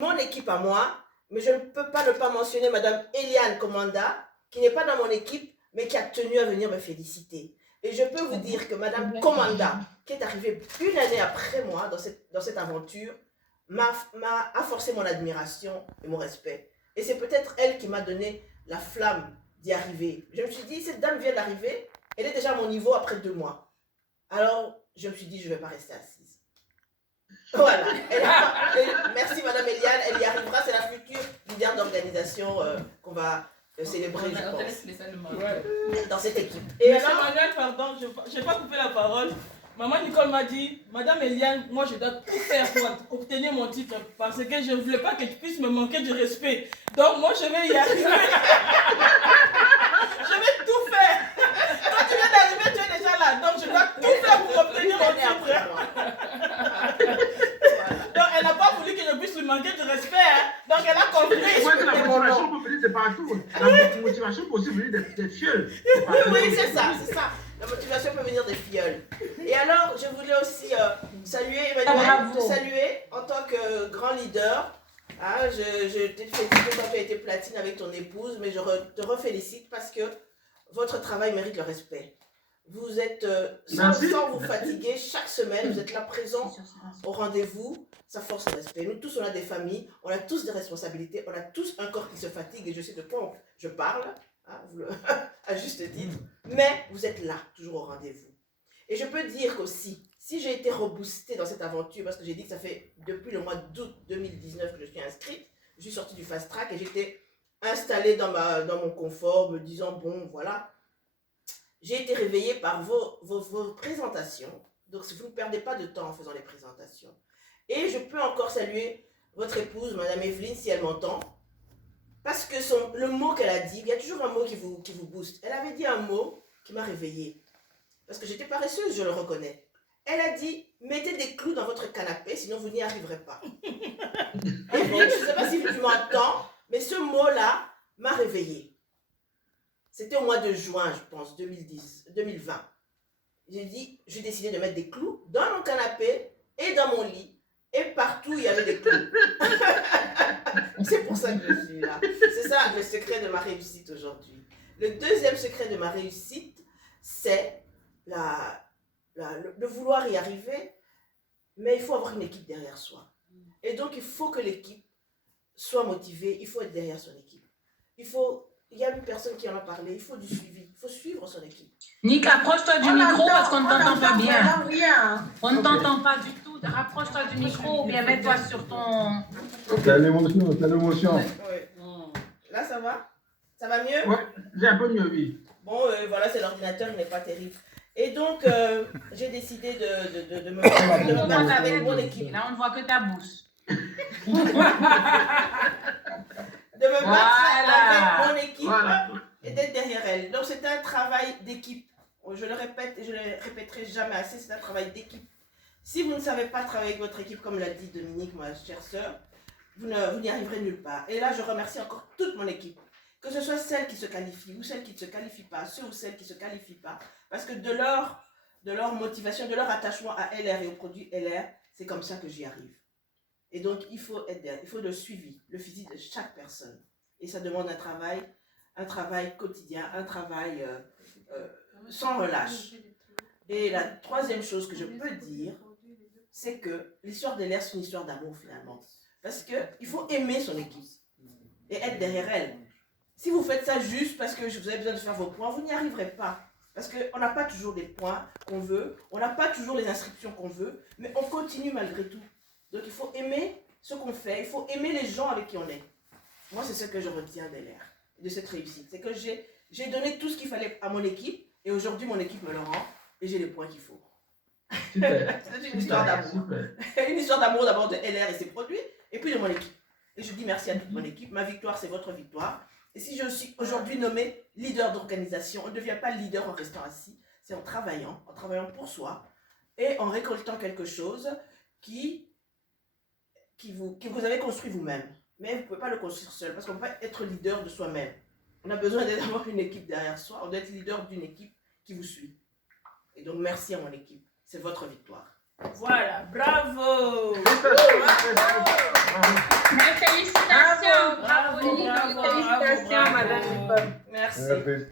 mon équipe à moi, mais je ne peux pas ne pas mentionner Madame Eliane Commanda, qui n'est pas dans mon équipe, mais qui a tenu à venir me féliciter. Et je peux vous dire que Madame Commanda, qui est arrivée une année après moi dans cette aventure, a forcé mon admiration et mon respect. Et c'est peut-être elle qui m'a donné la flamme d'y arriver. Je me suis dit, cette dame vient d'arriver, elle est déjà à mon niveau après 2 mois. Alors, je me suis dit, je ne vais pas rester assise. Voilà. Merci Madame Eliane, elle y arrivera, c'est la future leader d'organisation qu'on va célébrer, je pense, dans cette équipe. Et Monsieur Manuel, pardon, je n'ai pas coupé la parole. Maman Nicole m'a dit, Madame Eliane, moi je dois tout faire pour obtenir mon titre parce que je ne voulais pas que tu puisses me manquer de respect. Donc moi je vais y arriver. Je vais tout faire. Quand tu viens d'arriver, tu es déjà là. Donc je dois tout faire pour obtenir mon titre. Donc elle n'a pas voulu que je puisse lui manquer de respect. Hein. Donc elle a compris. La motivation peut venir de partout. La motivation peut aussi venir des fioles. Oui, c'est ça, c'est ça. La motivation peut venir des filleuls. Et alors, je voulais aussi saluer Emmanuel, te saluer en tant que grand leader. Ah, je t'ai félicité quand tu as été platine avec ton épouse, mais je te refélicite parce que votre travail mérite le respect. Vous êtes sans vous fatiguer chaque semaine, vous êtes là présent au rendez-vous, ça force le respect. Nous tous, on a des familles, on a tous des responsabilités, on a tous un corps qui se fatigue et je sais de quoi je parle. Ah, à juste titre, mais vous êtes là, toujours au rendez-vous. Et je peux dire qu'aussi, si j'ai été reboostée dans cette aventure, parce que j'ai dit que ça fait depuis le mois d'août 2019 que je suis inscrite, je suis sortie du fast track et j'étais installée dans mon confort, me disant, bon, voilà. J'ai été réveillée par vos présentations, donc vous ne perdez pas de temps en faisant les présentations. Et je peux encore saluer votre épouse, Madame Evelyne, si elle m'entend. Parce que le mot qu'elle a dit, il y a toujours un mot qui vous booste. Elle avait dit un mot qui m'a réveillée. Parce que j'étais paresseuse, je le reconnais. Elle a dit, mettez des clous dans votre canapé, sinon vous n'y arriverez pas. Et je ne sais pas si tu m'entends, mais ce mot-là m'a réveillée. C'était au mois de juin, je pense, 2020. J'ai décidé de mettre des clous dans mon canapé et dans mon lit. Et partout, il y avait des clous. C'est pour ça que je suis là. C'est ça le secret de ma réussite aujourd'hui. Le deuxième secret de ma réussite, c'est de vouloir y arriver, mais il faut avoir une équipe derrière soi. Et donc, il faut que l'équipe soit motivée, il faut être derrière son équipe. Il y a une personne qui en a parlé, il faut du suivi, il faut suivre son équipe. Nick, approche-toi du micro parce qu'on ne t'entend pas bien. On ne t'entend pas du tout. Rapproche-toi du micro ou bien mets-toi sur ton... C'est l'émotion, c'est l'émotion. Ouais. Là, ça va? Ça va mieux? Ouais, j'ai un peu mieux, oui. Bon, voilà, c'est l'ordinateur, il n'est pas terrible. Et donc, j'ai décidé de me battre avec mon équipe. Là, on ne voit que ta bouche. De me battre avec mon équipe et d'être derrière elle. Donc, c'est un travail d'équipe. Je le répète et je ne le répéterai jamais assez, c'est un travail d'équipe. Si vous ne savez pas travailler avec votre équipe, comme l'a dit Dominique, ma chère sœur, vous n'y arriverez nulle part. Et là, je remercie encore toute mon équipe. Que ce soit celles qui se qualifient ou celles qui ne se qualifient pas, ceux ou celles qui ne se qualifient pas. Parce que de leur motivation, de leur attachement à LR et au produit LR, c'est comme ça que j'y arrive. Et donc, il faut le suivi, le physique de chaque personne. Et ça demande un travail quotidien, un travail sans relâche. Et la troisième chose que je peux dire, c'est que l'histoire de l'air, c'est une histoire d'amour finalement. Parce qu'il faut aimer son équipe et être derrière elle. Si vous faites ça juste parce que vous avez besoin de faire vos points, vous n'y arriverez pas. Parce qu'on n'a pas toujours les points qu'on veut, on n'a pas toujours les inscriptions qu'on veut, mais on continue malgré tout. Donc il faut aimer ce qu'on fait, il faut aimer les gens avec qui on est. Moi, c'est ce que je retiens de l'air, de cette réussite. C'est que j'ai donné tout ce qu'il fallait à mon équipe, et aujourd'hui, mon équipe me le rend, et j'ai les points qu'il faut. C'est une histoire d'amour. Une histoire d'amour d'abord de LR et ses produits, et puis de mon équipe. Et je dis merci à toute mon équipe. Ma victoire, c'est votre victoire. Et si je suis aujourd'hui nommée leader d'organisation, on ne devient pas leader en restant assis, c'est en travaillant pour soi, et en récoltant quelque chose que vous avez construit vous-même. Mais vous ne pouvez pas le construire seul, parce qu'on ne peut pas être leader de soi-même. On a besoin d'avoir une équipe derrière soi, on doit être leader d'une équipe qui vous suit. Et donc merci à mon équipe, c'est votre victoire. Voilà, bravo. Félicitations. Bravo, Félicitations, madame. Merci.